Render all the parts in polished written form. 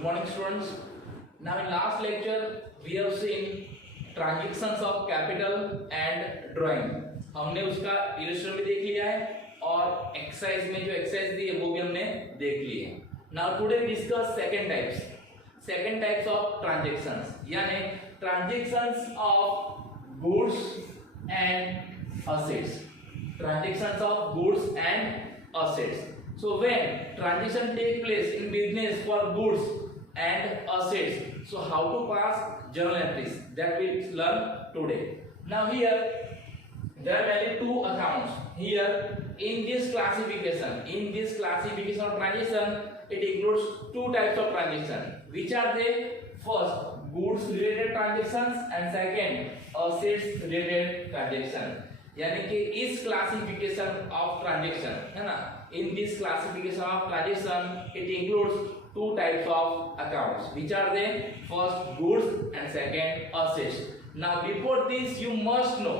Good morning, students. Now, in last lecture, we have seen transactions of capital and drawing. हमने उसका illustration भी देख लिया है और एक्सरसाइज में जो एक्सरसाइज दी है वो भी हमने देख ली है. Now today we discuss second types of transactions, यानी transactions of goods and assets. Transactions of goods and assets. So when transaction take place in business for goods and assets, so how to pass journal entries, that we learn today. Now here there are mainly two accounts. Here in this classification of transaction, it includes two types of transaction. Which are they? First, goods related transactions and second, assets related transaction. यानी कि इस classification of transaction है ना, in this classification of transaction it includes two types of accounts. Which are they? First, goods and second, assets. Now before this you must know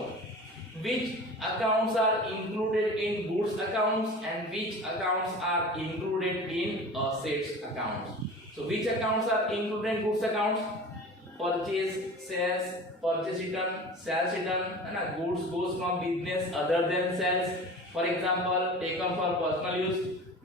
which accounts are included in goods accounts and which accounts are included in assets accounts. So which accounts are included in goods accounts? Purchase, sales, purchase return, sales return, and goods goes from business other than sales. For example, taken for personal use,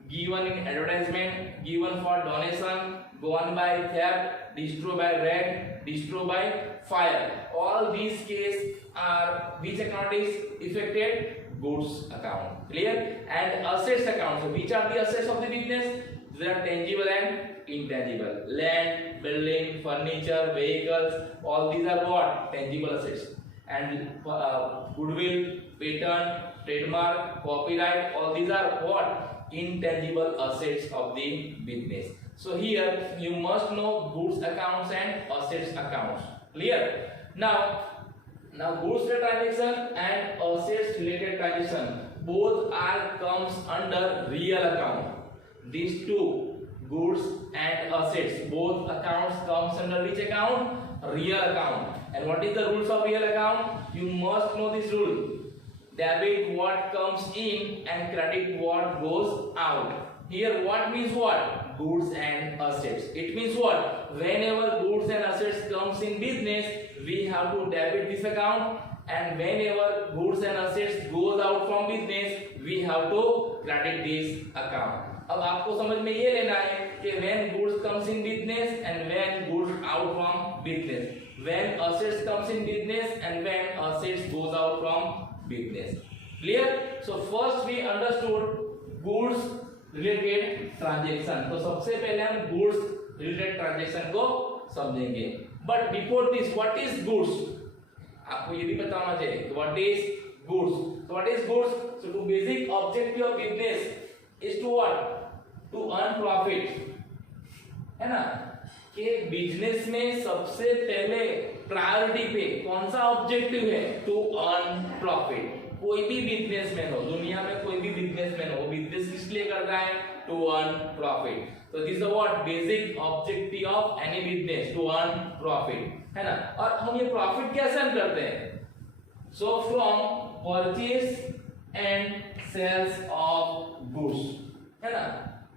given in advertisement, given for donation, gone by theft, destroyed by raid, destroyed by fire. All these cases are which account is affected? Goods account. Clear? And assets account. So which are the assets of the business? They are tangible and intangible. Land, building, furniture, vehicles, all these are what? Tangible assets. And goodwill, patent, trademark, copyright, all these are what? Intangible assets of the business. So here you must know goods accounts and assets accounts. Clear? Now goods related transaction and assets related transaction both are comes under real account. These two, goods and assets, both accounts comes under which account? Real account. And what is the rules of real account? You must know this rule. Debit what comes in and credit what goes out. Here what means what? Goods and assets. It means what? Whenever goods and assets comes in business, we have to debit this account, and whenever goods and assets goes out from business, we have to credit this account. अब आपको समझ में ये लेना है कि when goods comes in business and when goods out from business, when assets comes in business and when assets goes out from business. Clear? So first we understood goods related transaction. तो सबसे पहले हम goods related transaction को समझेंगे. But before this, what is goods? आपको ये भी पता होना चाहिए. What is goods? So what is goods? So the basic objective of business is to what? To earn profit. है ना? कि बिजनेस में सबसे पहले प्रायोरिटी पे कौन सा ऑब्जेक्टिव है? To earn profit. कोई भी बिजनेसमैन हो, दुनिया में कोई भी बिजनेसमैन हो, बिजनेस किस लिए कर रहा है? To earn profit. तो this is what basic objective of any business, to earn profit, है ना? और हम ये प्रॉफिट कैसे अर्न करते हैं? So from purchase and sales of goods, है ना?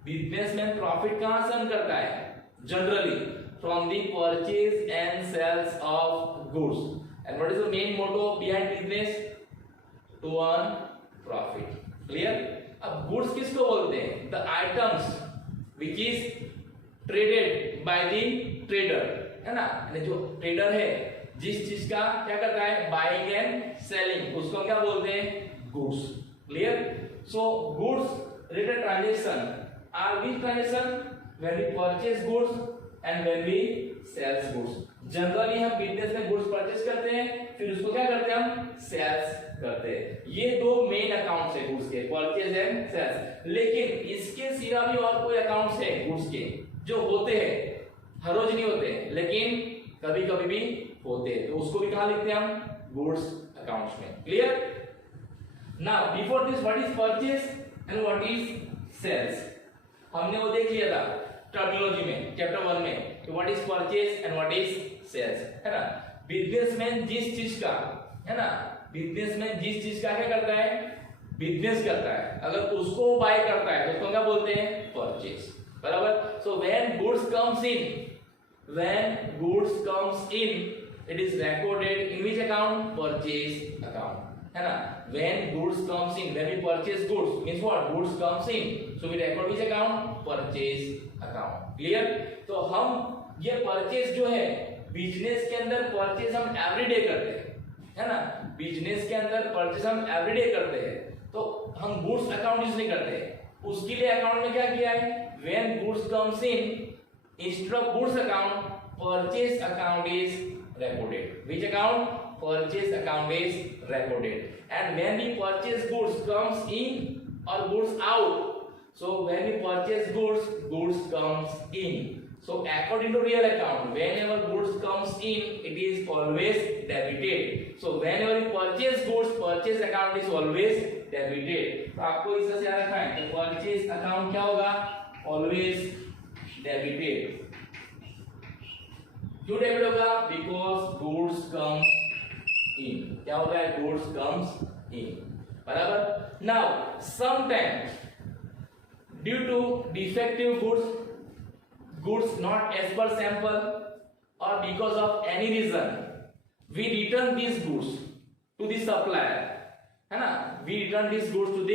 बिजनेसमैन प्रॉफिट कहां से अर्न करता है? Generally from the purchase and sales of goods. And what is the main motto behind business? To earn profit. Clear? अब goods किसको बोलते हैं? The items which is traded by the trader, है ना? जो ट्रेडर है जिस चीज का क्या करता है? बाइंग एंड सेलिंग, उसको क्या बोलते हैं? Goods. Clear? So goods related transaction are which transaction? When we purchase goods and when we sells goods. Generally हम बिजनेस में गुड्स परचेज करते हैं, फिर उसको क्या करते हैं? हम सेल्स करते हैं. ये दो मेन अकाउंट्स है गुड्स के, परचेज एंड सेल्स. लेकिन इसके सिवा भी और कोई अकाउंट्स है गुड्स के जो होते हैं, हर रोज नहीं होते हैं लेकिन कभी कभी भी होते हैं, तो उसको भी कहां लिखते हैं हम? गुड्स अकाउंट्स में. Clear? Now before this, what is purchase and what is sales? हमने वो देख लिया था टर्मिनोलॉजी में, चैप्टर 1 में, कि what is purchase and what is sales, है ना? बिजनेसमैन जिस चीज का, है ना, बिजनेसमैन जिस चीज का क्या करता है? बिजनेस करता है, अगर उसको बाय करता है तो उसको क्या बोलते हैं? परचेज. बराबर. So when goods comes in, it is recorded in which account? Purchase account, है ना. When goods comes in, when we purchase goods, means what? Goods comes in, so we record which account? Purchase account. Clear? तो हम ये purchase जो है business के अंदर purchase हम एवरीडे करते हैं, है ना. बिजनेस के अंदर परचेज हम एवरीडे करते हैं, तो हम गुड्स अकाउंट यूज नहीं करते. उसके लिए अकाउंट में क्या किया है? When goods comes in, instead of goods account, purchase account is recorded. Which account? Purchase account is recorded. And when we purchase goods comes in or goods out. So when we purchase goods, goods comes in. So according to real account, whenever goods comes in, it is always debited. So whenever we purchase goods, purchase account is always debited. तो आपको इससे याद रखना है कि purchase account क्या होगा? Always debited. क्यों डेबिट होगा? Because goods comes in. क्या होता है? Goods comes in. बराबर. Now sometimes due to defective goods not as per sample और because of any reason we return this goods to the supplier, है ना. We return this goods to the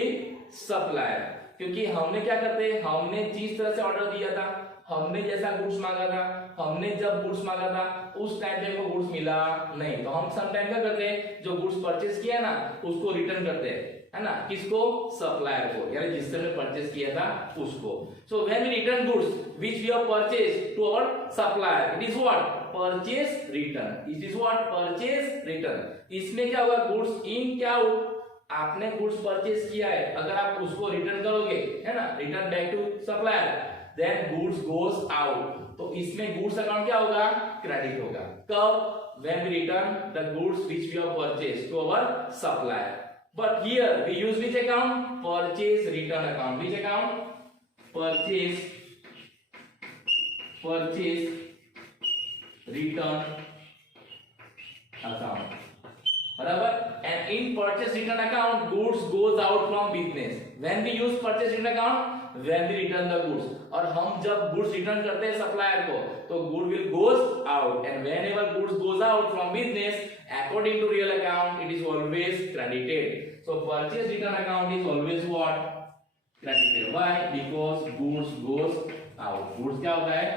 supplier. क्योंकि हमने क्या करते हैं, हमने जिस तरह से ऑर्डर दिया था, हमने जैसा गुड्स मांगा था, हमने जब गुड्स मांगा था उस टाइम पे हमको गुड्स मिला नहीं, तो हम सम टाइम क्या करते हैं, जो गुड्स परचेज किया ना उसको रिटर्न करते हैं, है ना. किसको? सप्लायर को, यानी जिससे हमने परचेज किया था उसको. So when we return goods which we have purchased to our supplier, it is what? Purchase return. It is what? Purchase return. इसमें क्या होगा? गुड्स इन क्या आउट. आपने गुड्स परचेज किया है, अगर आप उसको रिटर्न करोगे, है ना, return back to supplier, then goods goes out. तो इसमें गुड्स अकाउंट क्या होगा? क्रेडिट होगा. कब? when we return the goods which we have purchased to our supplier. But here we use which account? Purchase return account. Which account? Purchase return account. बराबर. And in purchase return account, goods goes out from business. When we use purchase return account, when we return the goods. और हम जब goods return करते हैं supplier को, तो good will goes out. And whenever goods goes out from business, according to real account, it is always credited. So purchase return account is always what? Credited. Why? Because goods goes out. Goods क्या होता है?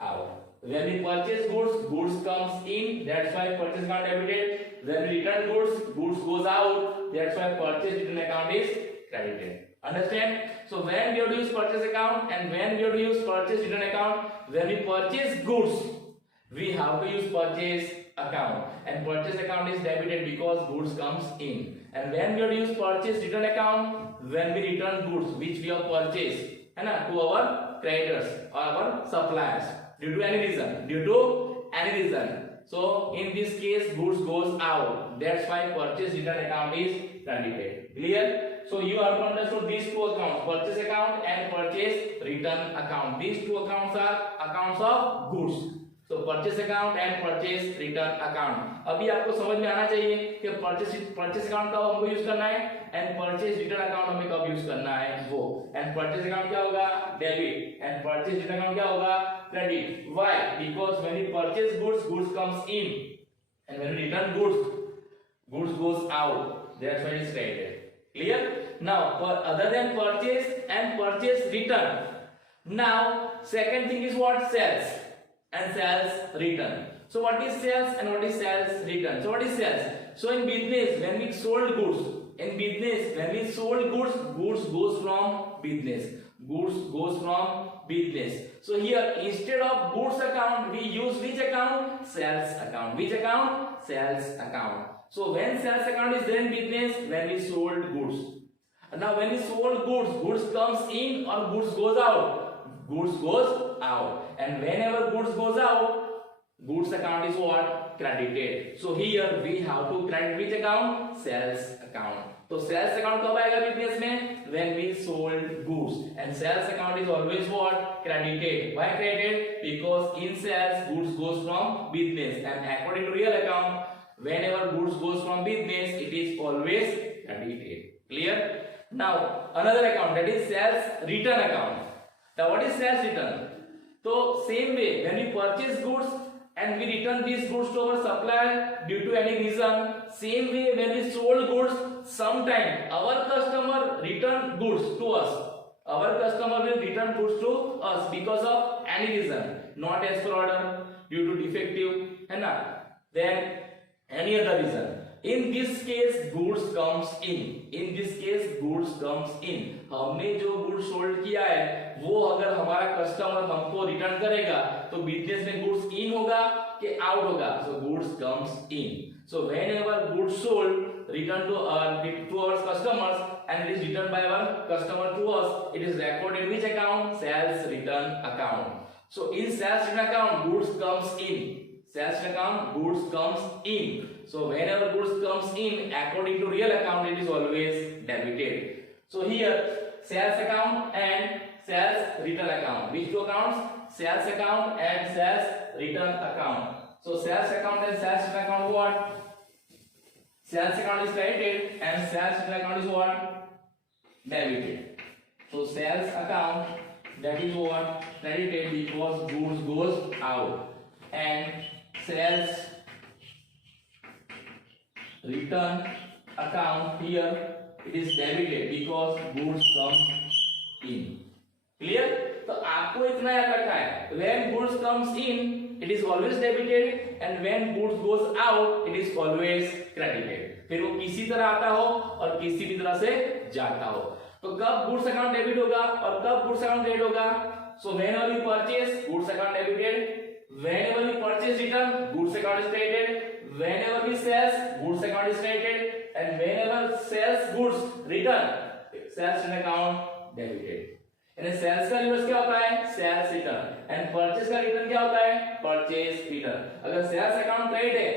Out. When we purchase goods, goods comes in. That's why purchase account debited. When we return goods, goods goes out. That's why purchase return account is credited. Understand? So when we have to use purchase account and when we have to use purchase return account, when we purchase goods, we have to use purchase account. And purchase account is debited because goods comes in. And when we have to use purchase return account, when we return goods which we have purchased, है ना, to our creditors or our suppliers. Due to any reason. So in this case goods goes out. That's why purchase return account is credited. Clear? So you have to understand these two accounts, purchase account and purchase return account. These two accounts are accounts of goods. So purchase account and purchase return account. अभी आपको समझ में आना चाहिए कि purchase account कब हमको use करना है and purchase return account हमें कब यूज करना है वो. And purchase account क्या होगा? Debit. And purchase return account क्या होगा? Credit. Why? Because when we purchase goods, goods comes in, and when we return goods, goods goes out. That's why it's credited. Clear? Now, other than purchase and purchase return, now second thing is what? Sales and sales return. So what is sales and what is sales return? So what is sales? So in business, when we sold goods, goods goes from business. Goods goes from business. So here instead of goods account, we use which account? Sales account. Which account? Sales account. So when sales account is there in business, when we sold goods. Now when we sold goods, goods comes in or goods goes out? Goods goes out. And whenever goods goes out, goods account is what? Credited. So here we have to credit which account? Sales account. तो sales account कब आएगा business में? When we sold goods. And sales account is always what? Credited. Why credited? Because in sales goods goes from business, and according to real account, whenever goods goes from business, it is always credited. Clear? Now another account, that is sales return account. Now what is sales return? So same way, when we purchase goods and we return these goods to our supplier due to any reason, same way when we sold goods, sometime our customer return goods to us. Our customer will return goods to us because of any reason, not as per order, due to defective, है ना? Then any other reason. In this case goods comes in. In this case goods comes in. हमने जो goods sold किया है वो अगर हमारा customer हमको रिटर्न करेगा तो बिजनेस में goods in होगा कि out होगा. So goods comes in. So whenever goods sold return to our customers and it is returned by our customer to us, it is recorded in which account? Sales return account. So in sales return account goods comes in. Sales account goods comes in. So whenever goods comes in according to real account, it is always debited. So here sales account and sales return account. Which two accounts? Sales account and sales return account. So sales account and sales return account what? Sales account is credited and sales return account is what? Debited. So sales account, that is what? Credited because goods goes out, and sales return account here it is debited because goods comes in. Clear? तो आपको इतना याद रखना है, when goods comes in it is always debited and when goods goes out it is always credited. फिर वो किसी तरह आता हो और किसी भी तरह से जाता हो. तो कब goods account debit होगा और कब goods account credit होगा? So whenever you purchase, goods account debited. Whenever we purchase return, goods account is credited. Whenever we sell, goods account is credited. And whenever sales goods return, sales return account debited. यानी sales का reverse क्या होता है? Sales return. And purchase का return क्या होता है? Purchase return. अगर sales account credit है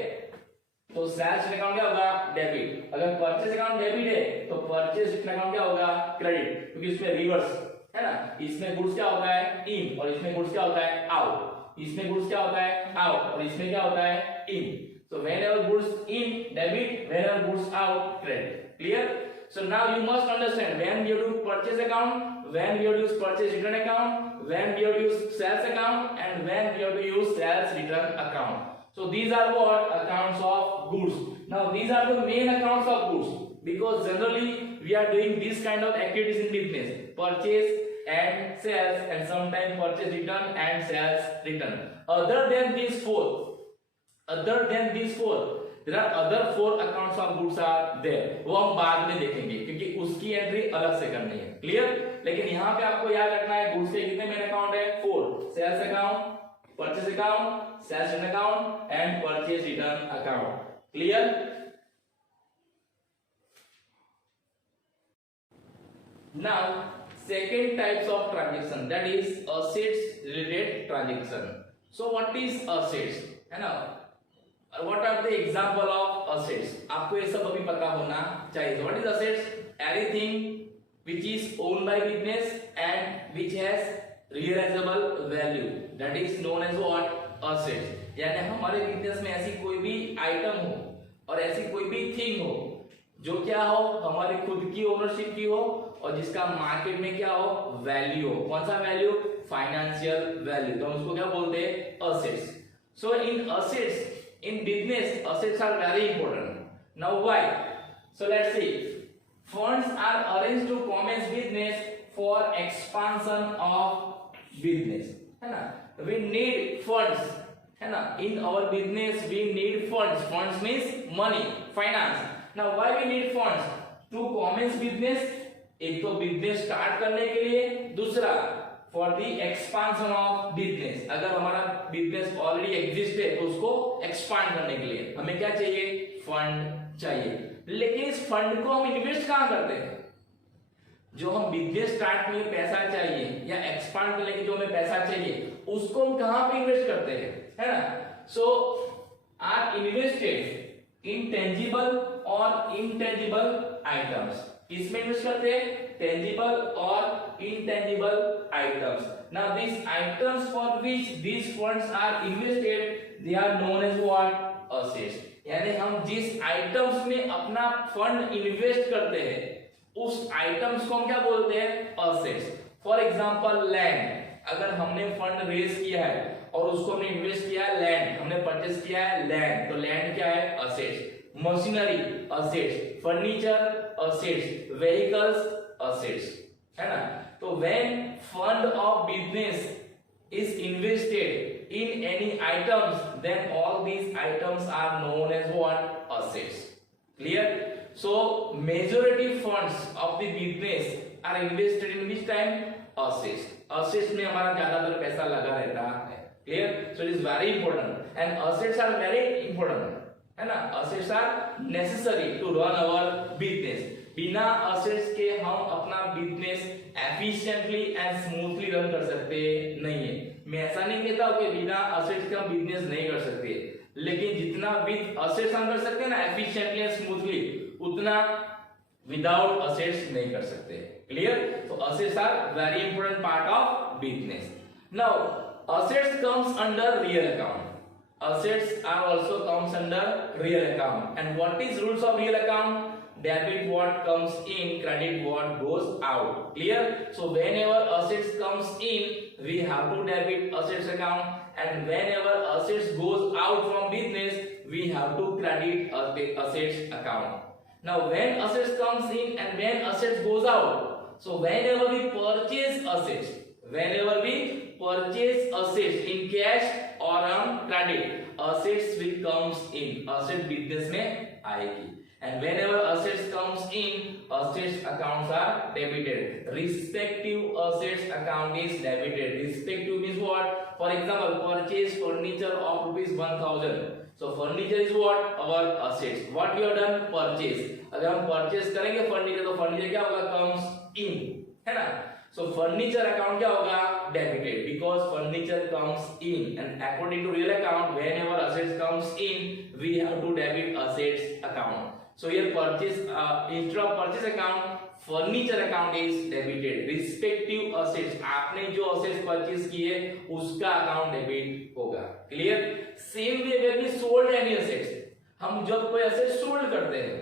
तो sales return account क्या होगा? Debit. अगर purchase account debit है तो purchase return account क्या होगा? Credit. क्योंकि इसमें रिवर्स है ना, इसमें गुड्स क्या होता है? इन, और इसमें गुड्स क्या होता है? आउट. इसमें गुड्स क्या होता है? आउट, और इसमें क्या होता है? इन. So whenever goods in debit, whenever goods out credit. Clear? So now you must understand when you do purchase account, when you use purchase return account, when you use sales account, and when you use sales return account. So these are what? Accounts of goods. Now these are the main accounts of goods because generally we are doing this kind of activities in business: purchase and sales, and sometimes purchase return and sales return. Other than these four, there are other four accounts of goods are there. वो हम बाद में देखेंगे क्योंकि उसकी entry अलग से करनी है. क्लियर? लेकिन यहाँ पे आपको याद रखना है गुड्स के कितने मेन अकाउंट है? 4. Sales account, purchase account, sales return account and purchase return account. Clear? Now second types of transaction, that is assets related transaction. So what is assets? है ना? What are the example of assets? आपको ये सब अभी पता होना चाहिए. What is assets? Anything which is owned by business and which has realizable value, that is known as what? Assets. यानी हमारे बिजनेस में ऐसी कोई भी आइटम हो और ऐसी कोई भी थिंग हो जो क्या हो, हमारी खुद की ओनरशिप की हो और जिसका मार्केट में क्या हो, वैल्यू हो. कौन सा वैल्यू? Financial value. तो हम उसको क्या बोलते हैं? Assets. So in assets, in business, assets are very important. Now why? So let's see. Funds are arranged to commence business for expansion of business. है ना? We need funds. है ना? In our business we need funds. Funds means money, finance. Now why we need funds? To commence business. एक तो business start करने के लिए, दूसरा for the expansion of business. अगर हमारा बिजनेस ऑलरेडी एग्जिस्ट है तो उसको एक्सपांड करने के लिए हमें क्या चाहिए? फंड चाहिए. लेकिन इस फंड को हम इन्वेस्ट कहां करते हैं? जो हम बिजनेस स्टार्ट करने में पैसा चाहिए या एक्सपांड करने के जो हमें पैसा चाहिए उसको हम कहां पे इन्वेस्ट करते हैं? है ना? सो आर इन्वेस्टेड इन टेंजिबल और इनटेंजिबल आइटम्स. किसमें इन्वेस्ट करते हैं? टेंजिबल और intangible items. Now these items for which these funds are invested, they are known as what? Assets. यानी हम जिस आइटम्स में अपना फंड इन्वेस्ट करते हैं उस आइटम्स को हम क्या बोलते हैं? असेट्स. फॉर एग्जांपल लैंड, अगर हमने फंड रेज किया है और उसको हमने इन्वेस्ट किया है लैंड, हमने परचेस किया है लैंड, तो लैंड क्या है? Assets. Machinery assets, furniture assets, vehicles assets, है ना। तो when fund of business is invested in any items, then all these items are known as what? Assets. Clear? So majority funds of the business are invested in which time? Assets. Assets में हमारा ज्यादातर पैसा लगा रहता है. Clear? So it is very important and assets are very important, है ना. Assets are necessary to run our business. बिना असेट्स के हम अपना business efficiently and smoothly run कर सकते नहीं है. मैं ऐसा नहीं कहता हूं कि बिना असेट्स के हम बिजनेस नहीं कर सकते, लेकिन जितना विद असेट्स हम कर सकते हैं ना एफिशिएंटली एंड स्मूथली, उतना विदाउट असेट्स नहीं कर सकते. क्लियर? तो assets are very important part of business. Now assets comes under real account. Assets are also comes under real account. And what is rules of real account? Debit what comes in, credit what goes out. Clear? So whenever assets comes in, we have to debit assets account, and whenever assets goes out from business, we have to credit assets account. Now when assets comes in and when assets goes out, so whenever we purchase assets, in cash or on credit, assets will comes in, asset business में आएगी. And whenever assets comes in, assets accounts are debited. Respective assets account is debited. Respective means what? For example, purchase furniture of rupees 1000. So furniture is what? Our assets. What we have done? Purchase. अगर हम purchase करेंगे furniture, तो furniture क्या होगा? Comes in, है ना. So furniture account क्या होगा? Debited, because furniture comes in, and according to real account, whenever assets comes in, we have to debit assets account. So here purchase, instead of purchase account, furniture account is debited. Respective assets, आपने जो assets purchase किए उसका account debit होगा. Clear? Same way when we sold any assets, हम जब कोई assets sold करते हैं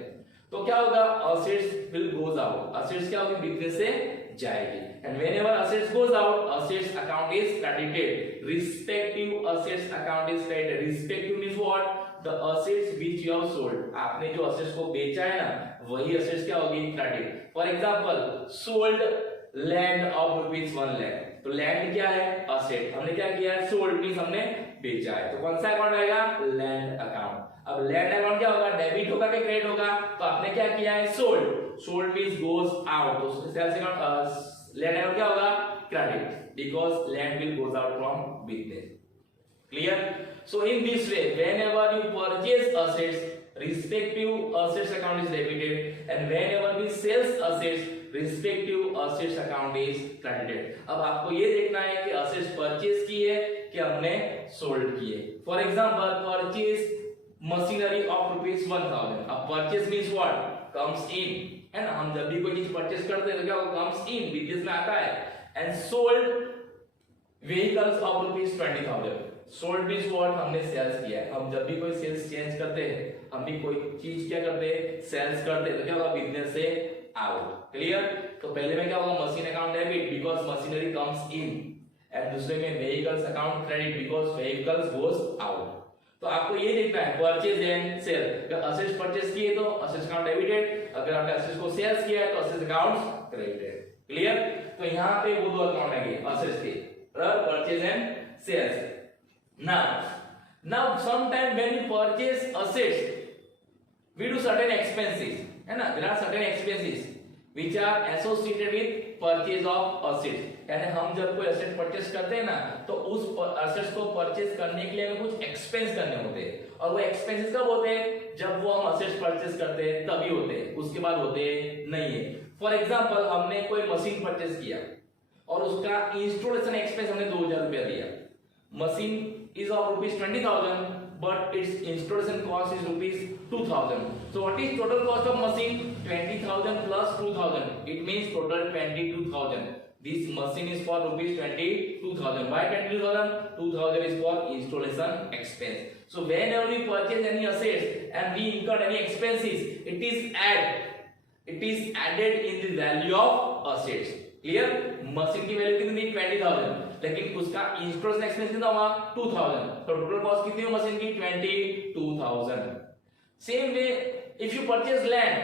तो क्या होगा? Assets will goes out. Assets क्या होगी? business से जाएगी. And whenever assets goes out, assets account is credited. Respective assets account is credited. Respective means what? The assets which you have sold. आपने जो assets को बेचा है ना, वही assets क्या होगी? Credit. For example, sold land of rupees 1 lakh. तो land क्या है? Asset. हमने क्या किया है? Sold means हमने बेचा है. तो कौन सा account आएगा? Land account. अब land account क्या होगा? Debit होगा कि credit होगा? तो आपने क्या किया है? Sold. Sold means goes out. तो sales account land account क्या होगा? Credit. Because land will goes out from business. Clear? So in this way, whenever you purchase assets, respective assets account is debited, and whenever we sell assets, respective assets account is credited. अब आपको ये देखना है कि assets purchase की है कि हमने sold की है. For example, purchase machinery of rupees 1000. अब purchase means what? Comes in, है ना. हम जब भी कोई चीज purchase करते हैं तो क्या वो comes in, business में आता है. And sold vehicles of rupees 20,000. Sold means what? हमने सेल्स किया है. हम जब भी कोई सेल्स चेंज करते हैं, हम भी कोई चीज क्या करते हैं? सेल्स करते हैं, तो क्या होगा? बिजनेस से आउट. क्लियर? तो पहले में क्या होगा? Machine account debit because machinery comes in, and दूसरे में vehicles account credit because vehicles goes out. तो आपको ये देखना है परचेज एंड सेल. अगर असेट्स परचेज किए तो असेट्स अकाउंट डेबिटेड, अगर आपने असेट्स को सेल्स किया है तो असेट्स अकाउंट क्रेडिटेड. क्लियर? तो यहां पे वो दो अकाउंट आएंगे असेट्स के, purchase and sales. Now sometime when we purchase assets, we do certain expenses, है ना. There are certain expenses which are associated with purchase of assets. यानी हम जब कोई asset purchase करते हैं ना, तो उस assets को purchase करने के लिए हमें कुछ expense करने होते हैं. और वो expenses कब होते हैं? जब वो हम assets purchase करते हैं तभी होते हैं, उसके बाद होते नहीं है. For example, हमने कोई machine purchase किया और उसका installation expense हमने 2000 रुपया दिया. Machine is of rupees 20,000, but its installation cost is rupees 2,000. So what is total cost of machine? 20,000 plus 2,000. It means total 22,000. This machine is for rupees 22,000. Why 22,000? 2,000 is for installation expense. So whenever we purchase any assets and we incur any expenses, it is added in the value of assets. Clear. Machine की value कितनी थी 20,000, लेकिन उसका installation expense कितना हुआ 2,000, तो total cost कितनी हुई मशीन की 22,000। Same way if you purchase land,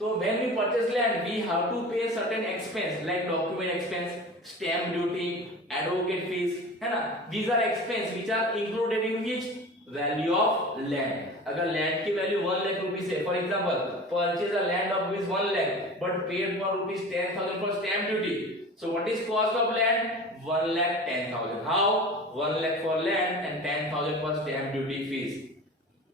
तो when we purchase land we have to pay certain expense like document expense, stamp duty, advocate fees, है ना। These are expense which are included in which value of land. अगर land की value 1 lakh rupees है, for example purchase a land of rupees 1 lakh but paid for rupees 10,000 for stamp duty, so what is cost of land 1,10,000। How 1 lakh for land and 10,000 for stamp duty fees.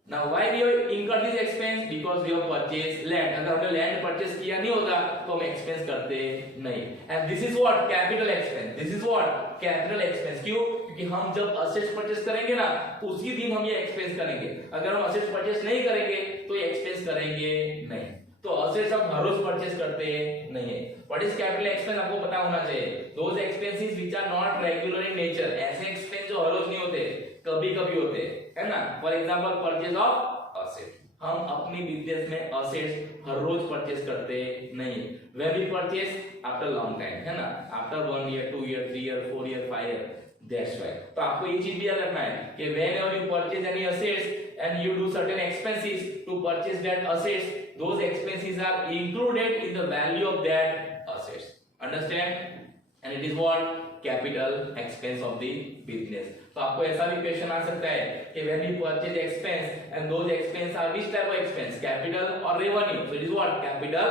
Now why we have incurred this expense? Because we have purchased land. अगर हमने land purchase किया नहीं होता तो हम expense करते नहीं। And this is what capital expense. This is what capital expense. क्यों? क्योंकि हम जब assets purchase करेंगे ना उसी दिन हम ये expense करेंगे। अगर हम assets purchase नहीं करेंगे तो ये expense करेंगे नहीं। तो assets हम हर रोज purchase करते नहीं है। What is capital expense आपको पता होना चाहिए। Those expenses which are not regular in nature. ऐसे expense जो हर रोज नहीं होते, कभी-कभी होते, है ना। For example purchase of asset, हम अपनी बिजनेस में असेट्स हर रोज परचेज करते नहीं। When we purchase after long time, है ना, after 1 year, 2 year, 3 year, 4 year, 5 year. That's why. तो आपको ये चीज भी याद रखना है कि whenever you purchase any assets and you do certain expenses to purchase that assets, those expenses are included in the value of that assets. Understand? And it is what capital expense of the business. तो आपको ऐसा भी question आ सकता है कि when we purchase expense and those expense are which type of expense, capital or revenue, so it is what capital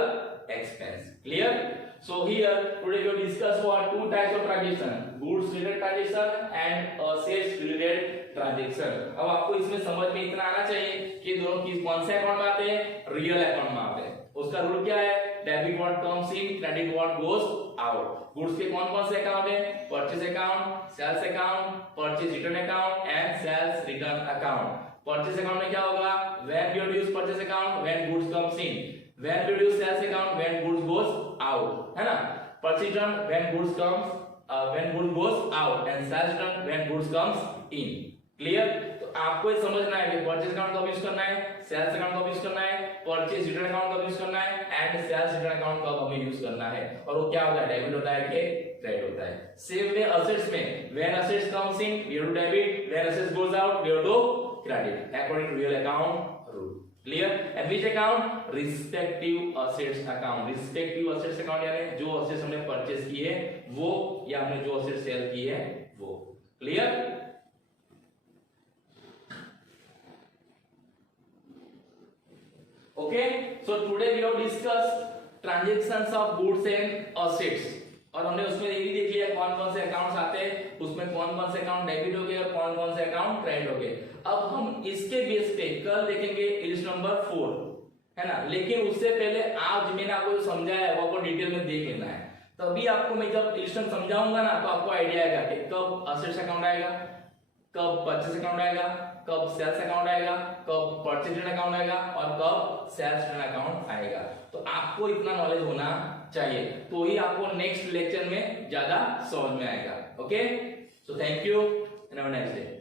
expense. Clear? So here today we will discuss what two types of transaction, goods related transaction and assets related transaction. अब आपको इसमें समझ में इतना आना चाहिए कि दोनों किस कौन से अकाउंट में आते हैं, रियल अकाउंट में आते हैं। उसका रूल क्या है, debit what comes in, credit what goes out. Goods के कौन कौन से अकाउंट है, purchase account, sales account, purchase return account and sales return account. Purchase account में क्या होगा, when we use purchase account when goods comes in, when we use sales account when goods goes out, है ना। Purchase return when goods comes when goods goes out and sales return when goods comes in. Clear? तो आपको ये समझना है कि purchase account कब use करना है, सेल्स अकाउंट कब यूज करना है, परचेज रिटर्न अकाउंट कब यूज करना है एंड सेल्स रिटर्न अकाउंट कब हमें यूज करना है, और वो क्या होता है, डेबिट होता है कि क्रेडिट होता है। सेम वे असेट्स में when assets comes in we have to debit, when assets goes out we have to credit according to real account rule. Clear? And which account, respective assets account. Respective assets account यानी जो assets हमने purchase किए वो या हमने जो assets cell किए वो। Clear? Okay, so today we have discussed transactions of goods and assets, और हमने उसमें ये भी देख लिया कौन कौन से अकाउंट्स आते हैं, उसमें कौन कौन से अकाउंट डेबिट हो गए और कौन कौन से अकाउंट क्रेडिट हो गए। अब हम इसके बेस पे कल देखेंगे इलिस्ट्रेशन नंबर 4, है ना। लेकिन उससे पहले आज मैंने आपको जो समझाया है वो आपको डिटेल में देख लेना है, तभी आपको मैं जब इलिस्ट्रेशन समझाऊंगा ना तो आपको आइडिया आएगा कि कब असेट्स अकाउंट आएगा, कब परचेज अकाउंट आएगा, कब सेल्स अकाउंट आएगा, कब परचेज रिटर्न अकाउंट आएगा और कब सेल्स रिटर्न अकाउंट आएगा। तो आपको इतना नॉलेज होना चाहिए, तो ही आपको नेक्स्ट लेक्चर में ज्यादा समझ में आएगा। Okay, so thank you and have a nice day.